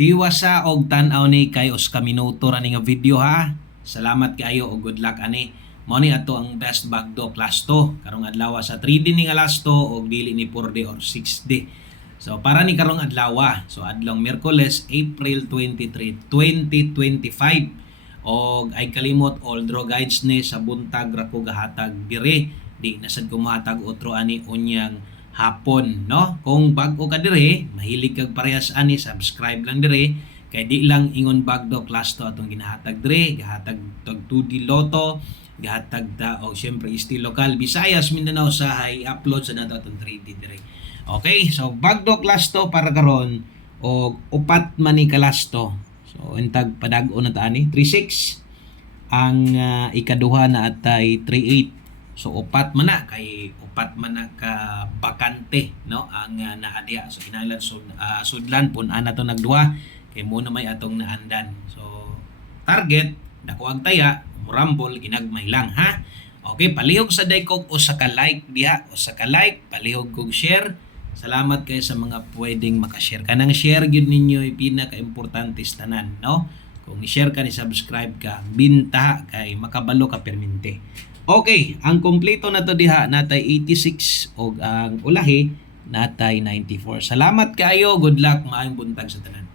Tiwasa og tan-aw ni kay os ka minuto ra ni nga video ha. Salamat kaayo og good luck ani. Mao ni ato ang best bagdo class 2 karong adlaw sa 3D ni nga last 2 og dili ni 4D or 6D. So para ni karong adlaw, so adlong Miyerkules, April 23, 2025. Og ay kalimot all draw guides ni sa buntag ra ko gahatag dire. Di nasad ko mahatag otro ani unyang hapon, no? Kung bago ka dire, mahilig kag parehas ani, subscribe lang dire. Kay di lang ingon bagdo class to atong ginahatag dire, gahatag tag 2D Lotto, gahatag ta o syempre isti lokal Visayas, Mindanao sa i-upload sa nato atong 3D dire. Okay, so bagdo class to para karon og upat man ni class to. So intag padag-o na ta ani 36. Ang ikaduha na atay 38. So upat man na kay upat man na ka bakante, no, ang naadiya. So kinahanglan sudlan pun ana to nagduha kay mo na may atong naandan. So target dako ang taya, murambol ginagmay lang ha. Okay, palihog sa daykog o sa ka-like diha, o sa ka-like, palihog kog share. Salamat kayo sa mga pwedeng makashare. Kanang share gyud ninyo ay pinaka-importante sa tanan, no? Kung i-share ka ni subscribe ka, binta kay makabalo ka permente. Okay, ang kompleto na to diha natay 86 og ang ulahi natay 94. Salamat kaayo, good luck, maayong buntag sa tanan.